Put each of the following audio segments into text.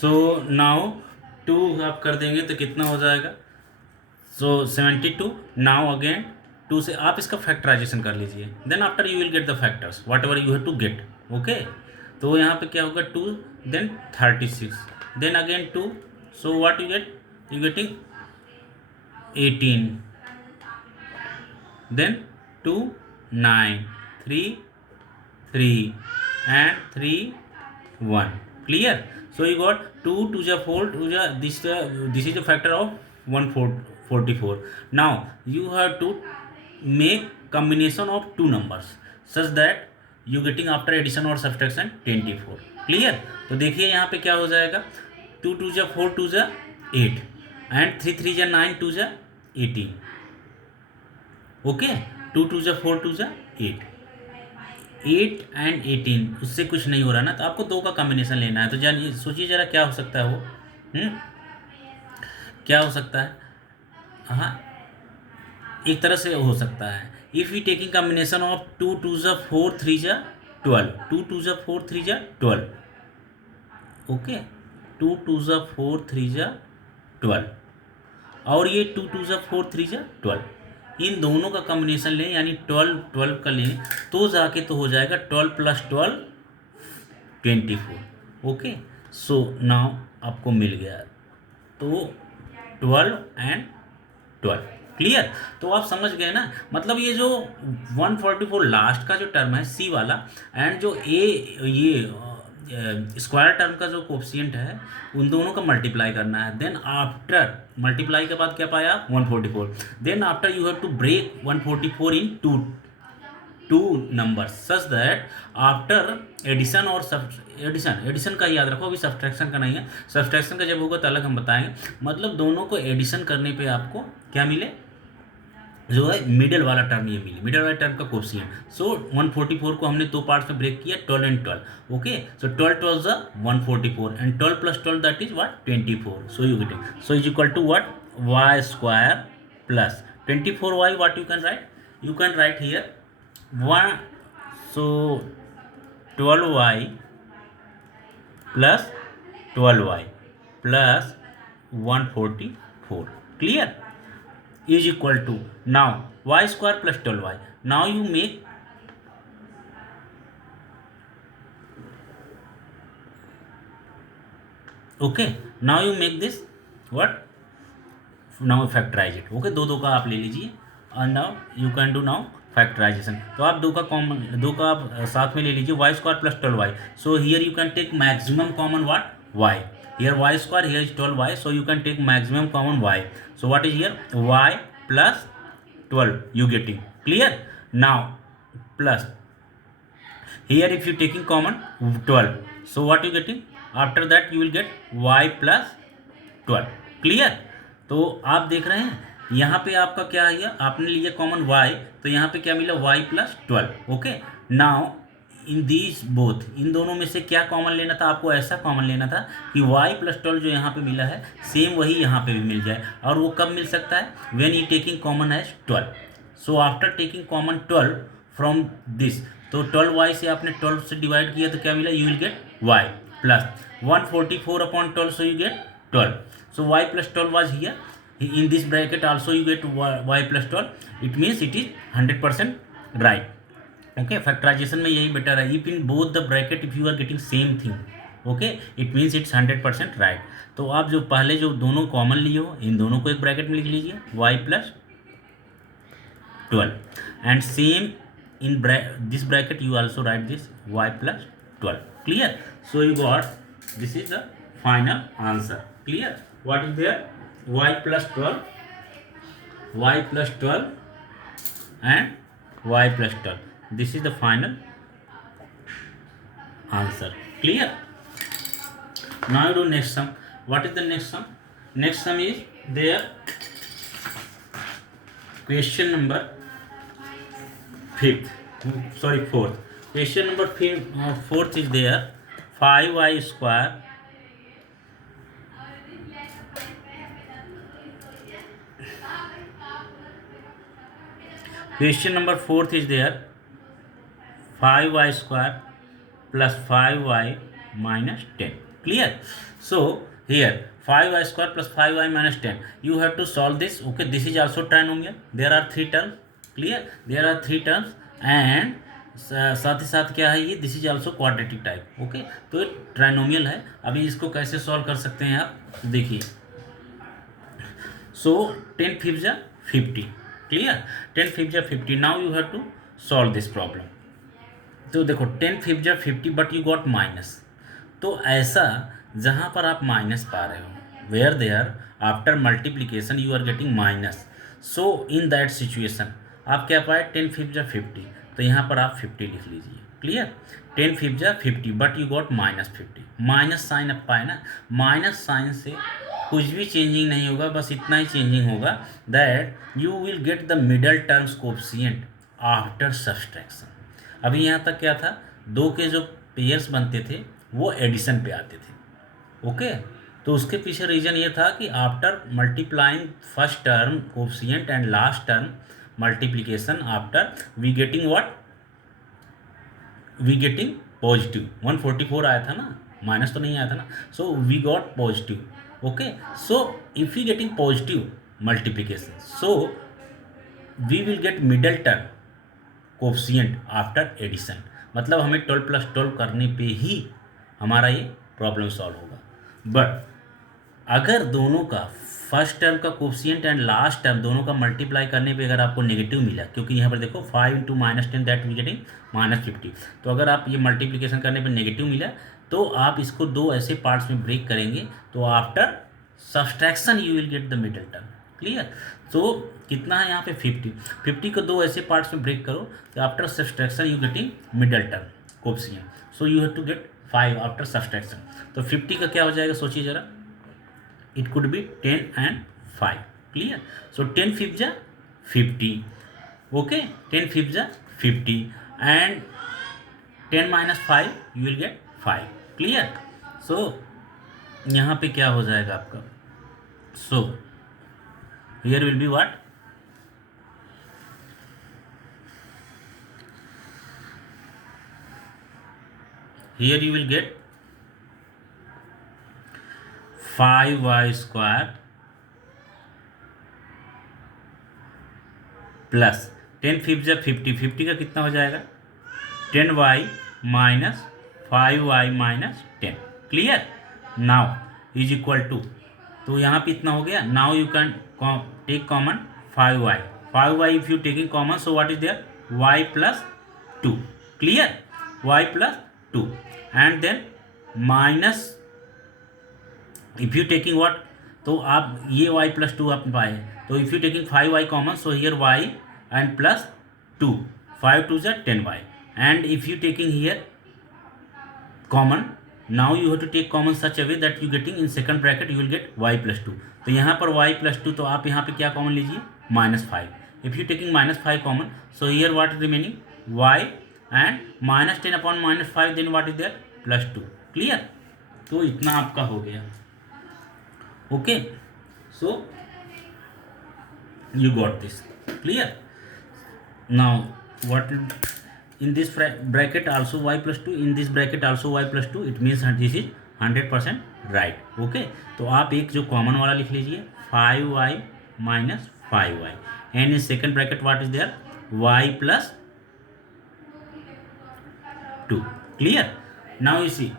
So now 2 आप कर देंगे तो कितना हो जाएगा? सो 72। नाउ अगेन 2 से आप इसका फैक्टराइजेशन कर लीजिए, then after you will get the factors whatever you have to get. Okay, तो यहाँ पे क्या होगा? 2 then 36 then again 2, so what you get? You getting 18 then 2 9 3 3 and 3 1 clear. So you got 2 to the 4 to the this is a factor of 144. Now you have to make combination of two numbers such that you getting after addition or subtraction 24 clear. तो देखिए यहाँ पे क्या हो जाएगा? 2 to the 4 to the 8 and 3 3 the 9 to the 18. Okay, 2 two ज़ा 4 to ज़ा 8, 8 and 18 उससे कुछ नहीं हो रहा ना, तो आपको 2 का कॉम्बिनेशन लेना है। तो जानिए, सोचिए ज़रा क्या हो सकता है वो। क्या हो सकता है? हाँ, एक तरह से हो सकता है, if you taking combination of 2 two ज़ा 4 3 ज़ा 12, 2 टू ज़ा 4 3 ज़ा 12, ओके, 2 टू ज़ा 4 3 ज़ा 12 और ये 2 टू ज़ा 4 3 ज़ा 12, इन दोनों का कॉम्बिनेशन लें, यानी 12 12 का लें, तो जाके तो हो जाएगा 12 प्लस 12 24। ओके, सो नाउ आपको मिल गया, तो 12 एंड 12 क्लियर। तो आप समझ गए ना, मतलब ये जो 144 लास्ट का जो टर्म है सी वाला, एंड जो ये स्क्वायर टर्म का जो कोफिशिएंट है, उन दोनों का मल्टीप्लाई करना है। देन आफ्टर मल्टीप्लाई के बाद क्या पाया? 144। Then after you have to break 144 in two number such that after addition और एडिशन का याद रखो, अभी सब्सट्रैक्शन का नहीं है। सब्सट्रैक्शन का जब होगा तो अलग हम बताएंगे। मतलब दोनों को एडिशन करने पे आपको क्या मिले? जो है मिडिल वाला टर्म ये मिली, मिडिल वाला टर्म का कोफिशिएंट। सो 144 को हमने 2 पार्ट्स में ब्रेक किया, 12 एंड 12। ओके, सो 12 12 ज़ा 144 and 12 plus 12 that is what? 24। So you getting, so is equal to what? Y square plus 24y। What you can write? You can write here 1, so 12y plus 12y plus 144 clear is equal to, now y square plus 12y. Now you make okay, now you make this what? Now factorize it. Okay, दो का आप ले लीजिए और now you can do now factorization. तो आप दो का आप साथ में ले लीजिए, y square plus 12y. So here you can take maximum common what? y. Here y square, here is 12y, so you can take maximum common y. So what is here? y plus 12 you getting clear. Now plus here if you taking common 12, so what you getting? After that you will get y plus 12 clear. तो आप देख रहे हैं यहाँ पे आपका क्या है, आपने लिया कॉमन y, तो यहाँ पे क्या मिला? y plus 12। Okay, now in these both, इन दोनों में से क्या कॉमन लेना था? आपको ऐसा कॉमन लेना था कि y प्लस 12 जो यहाँ पे मिला है सेम वही यहाँ पे भी मिल जाए। और वो कब मिल सकता है? When you taking common as 12। So after taking common 12 from this, तो 12y से आपने 12 से डिवाइड किया तो क्या मिला? You will gate y plus 144 upon 12, so you get 12. So y plus 12 was here. In this bracket also you get y plus 12. It means it is 100% right. Okay, factorization में यही better है. If in both the bracket if you are getting same thing, okay, it means it's 100% right. तो आप जो पहले जो दोनों common लिए हो, इन दोनों को एक ब्रैकेट में लिख लीजिए, y plus 12, and same in this bracket you also write this y plus 12. Clear? So you got, this is the final answer. Clear? What is there? Y plus 12, y plus 12 and y plus 12. This is the final answer. Clear? Now you do next sum. What is the next sum? Next sum is there, question number 4th. Question number 4th is there, 5y square question number 4th is there, 5y square plus 5y minus 10. clear. So here 5y square plus 5y minus 10, you have to solve this. Okay, this is also trinomial. There are three terms. Clear, there are three terms. And साथ ही साथ क्या है ये, this is also quadratic type. Okay, तो trinomial है. अभी इसको कैसे सॉल्व कर सकते हैं आप, देखिए. सो 10 5 जा 50. क्लियर, 10 5 जा 50. Now you have to solve this problem. तो देखो 10 5 जा 50 बट यू गॉट माइनस. तो ऐसा जहाँ पर आप माइनस पा रहे हो, where there after multiplication you are getting minus, so in that situation आप क्या पाए, 10 5 जा 50. तो यहाँ पर आप 50 लिख लीजिए. क्लियर, 10 5 जा 50 but you got minus 50. Minus sign अब पाए ना, माइनस साइन से कुछ भी चेंजिंग नहीं होगा, बस इतना ही चेंजिंग होगा that you will get the middle terms coefficient after subtraction. अभी यहाँ तक क्या था, दो के जो पेयर्स बनते थे वो एडिशन पे आते थे. ओके, तो उसके पीछे रीजन ये था कि after multiplying first term coefficient and last term multiplication after we getting what, we getting positive. 144 आया था ना, माइनस तो नहीं आया था ना. So we got positive. Okay, so if we getting positive multiplication, so we will get middle term coefficient after addition. मतलब हमें 12 प्लस 12 करने पे ही हमारा ये प्रॉब्लम सॉल्व होगा. बट अगर दोनों का फर्स्ट टर्म का कोएफिशिएंट एंड लास्ट टर्म दोनों का मल्टीप्लाई करने पे अगर आपको नेगेटिव मिला, क्योंकि यहाँ पर देखो 5 into minus 10 that we getting minus 50. तो अगर आप ये मल्टीप्लिकेशन करने पे नेगेटिव मिला तो आप इसको दो ऐसे पार्ट्स में ब्रेक करेंगे, तो after subtraction you will get the middle term. Clear, तो कितना है यहाँ पे 50. 50 को दो ऐसे पार्ट्स में ब्रेक करो तो after subtraction you getting middle term coefficient. So you have to get 5 after subtraction. तो 50 का क्या हो जाएगा, सोचिए जरा. It could be 10 and 5. Clear, so 10 5 जा 50. ओके, 10 5 जा 50 and 10 minus 5 you will get 5. Clear, so यहाँ पे क्या हो जाएगा आपका, so here will be what, here you will get 5y square plus 10 5 जा 50. 50 का कितना हो जाएगा, 10y minus 5y minus 10. Clear, now is equal to, तो यहाँ पे इतना हो गया. Now you can take common 5y. 5y if you taking common, so what is there, y plus 2. Clear, y plus 2 and then minus if you taking what, तो आप ये y plus 2 आप पाए, तो if you taking 5y common, so here y and plus 2. 5 2 जा 10y. And if you taking here common, now you have to take common such a way that you getting in second bracket you will get y plus 2. तो यहाँ पर y plus 2, तो आप यहाँ पे क्या common लीजिए, minus 5. If you taking minus 5 common, so here what remaining, y and minus 10 upon minus 5, then what is there, plus 2. Clear, तो इतना आपका हो गया. Okay, so you got this. Clear, now what in this bracket also y plus 2, in this bracket also y plus 2, it means this is 100% right. okay, तो आप एक जो common वाला लिख लीजिए 5y minus 5y and in second bracket what is there, y plus 2. clear, now you see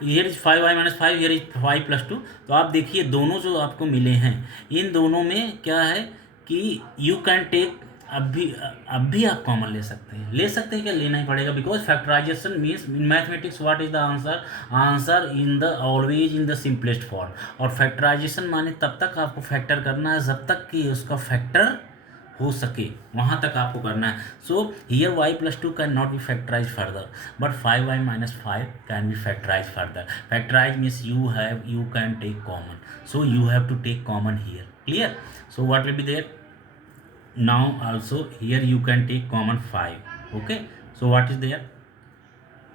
here is 5y minus 5, here is 5 plus 2. तो आप देखिए दोनों जो आपको मिले हैं, इन दोनों में क्या है कि यू कैन टेक, अब भी आप कॉमन ले सकते हैं क्या, लेना ही पड़ेगा, because factorisation means in mathematics what is the answer, answer in the always in the simplest form. और फैक्टराइजेशन माने तब तक आपको फैक्टर करना है जब तक कि उसका फैक्टर हो सके, वहाँ तक आपको करना है. So here y plus 2 can not be factorise further, but 5y minus 5 can be factorise further. Factorise means you can take common, so you have to take common here. Clear, so what will be there, now also here you can take common 5. okay, so what is there,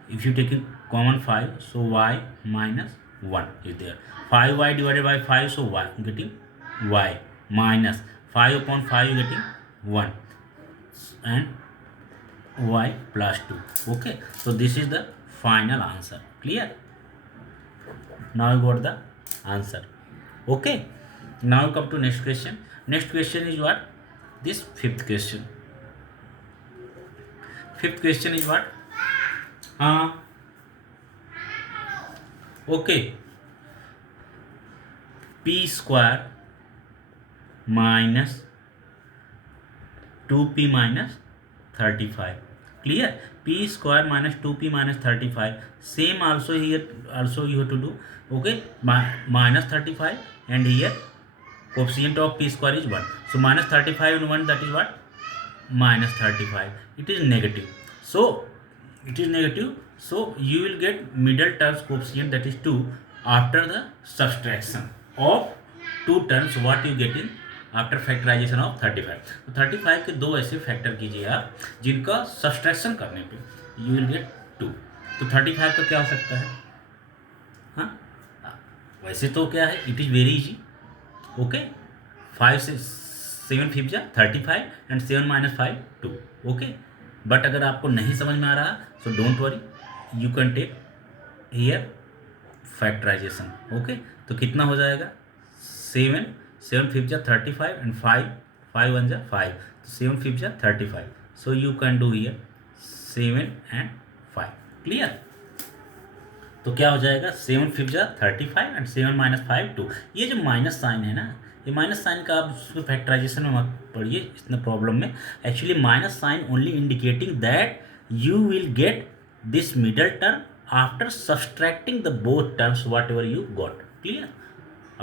if you taking common 5, so y minus 1 is there. 5y divided by 5, so y getting y minus 5 upon 5 getting 1 and y plus 2. okay, so this is the final answer. clear. Now you got the answer. Okay. Now come to next question. Next question is what? This fifth question. Fifth question is what? Okay. P square minus 2p minus 35. Clear? P square minus 2p minus 35. Same also here, also you have to do. Okay. Minus 35, and here coefficient of p square is 1. So minus 35 and 1, that is what? Minus 35. It is negative. So it is negative. So you will get middle terms coefficient, that is 2, after the subtraction of two terms. What you get in after factorisation of 35. तो 35 के दो ऐसे factor कीजिए आप जिनका subtraction करने पे you will gate 2. तो 35 का क्या हो सकता है? हाँ, वैसे तो क्या है, it is very easy. Okay, 5 से 7 5 जा 35 एंड 7 माइनस 5 2. ओके, बट अगर आपको नहीं समझ में आ रहा so don't worry, you can take here factorisation. Okay, तो कितना हो जाएगा? 7 5 जा 35 एंड 5 1 जा 5. तो 7 5 जा 35. So you can do here 7 and 5. Clear? तो क्या हो जाएगा? 7 5 जा 35 एंड 7 माइनस 5 2. ये जो माइनस साइन है ना, ये माइनस साइन का आप उसको फैक्टराइजेशन में मत पढ़िए इतने प्रॉब्लम में. Actually minus sign only indicating that you will get this middle term after subtracting the both terms whatever you got. Clear?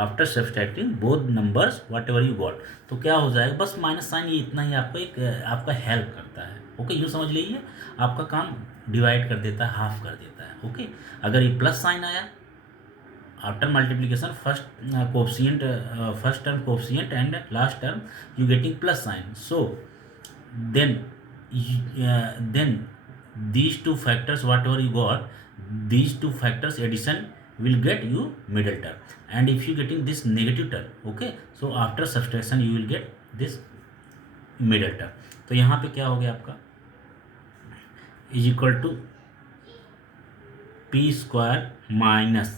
After subtracting both numbers whatever you got. तो क्या हो जाएगा? बस minus sign, ये इतना ही आपको एक आपका हेल्प करता है. ओके, यूँ समझ लीजिए, आपका काम डिवाइड कर देता है, हाफ कर देता है. ओके, अगर ये प्लस साइन आया after multiplication, first coefficient, first term coefficient and last term you getting plus sign. So then these two factors whatever you got, these two factors addition will get you middle term. And if you getting this negative term, okay, so after subtraction you will get this middle term. तो यहाँ पे क्या हो गया आपका? Is equal to P square minus,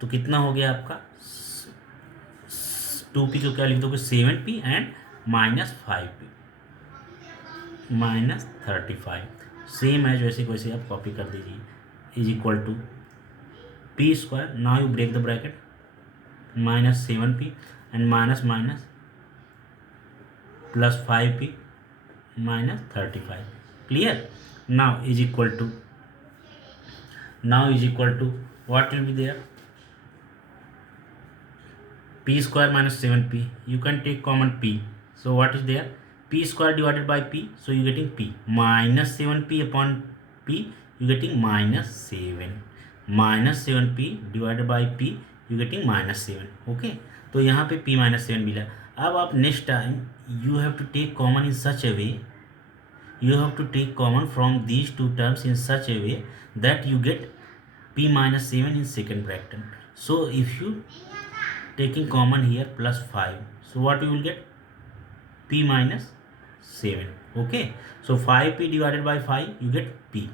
तो कितना हो गया आपका? 2p को क्या लिख दोगे? 7p and minus 5p minus 35. Same है वैसे वैसे आप कॉपी कर दीजिए. Is equal to P square, now you break the bracket, minus 7p and minus minus plus 5p minus 35. Clear? Now is equal to, what will be there? p square minus 7p, you can take common p. So what is there? P square divided by p, so you getting p minus 7p upon p, you getting minus 7. Minus 7p divided by p, you getting minus 7. Okay, तो यहाँ पे p minus 7 मिला. अब आप next time you have to take common in such a way, you have to take common from these two terms in such a way that you get p minus 7 in second bracket. So if you taking common here plus 5, so what you will get? P minus 7. Okay, so 5p divided by 5 you get p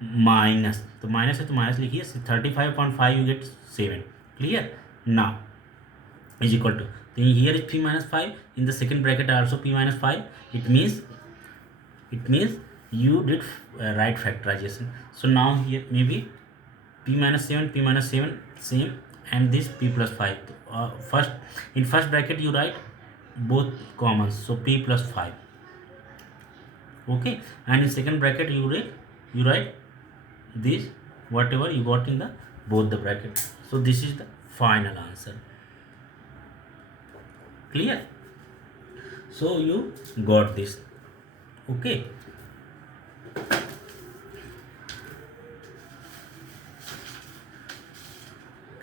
minus, तो minus है तो minus लिखिए, 35/5 you get 7. Clear? Now is equal to, then here is p minus 5, in the second bracket also p minus 5. It means you did right factorization. So now here maybe p minus 7 same, and this p plus 5. First in first bracket you write both common, so p plus 5. Okay, and in second bracket you write this whatever you got in the both the bracket. So this is the final answer. Clear? So you got this. Okay,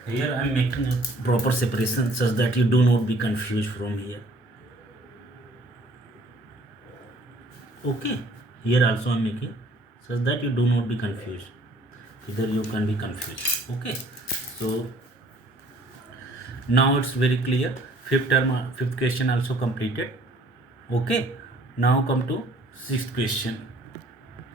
here I am making a proper separation such that you do not be confused from here. Okay, here also I am making such that you do not be confused, either you can be confused. Okay, so now it's very clear. Fifth question also completed. Okay, now come to sixth question.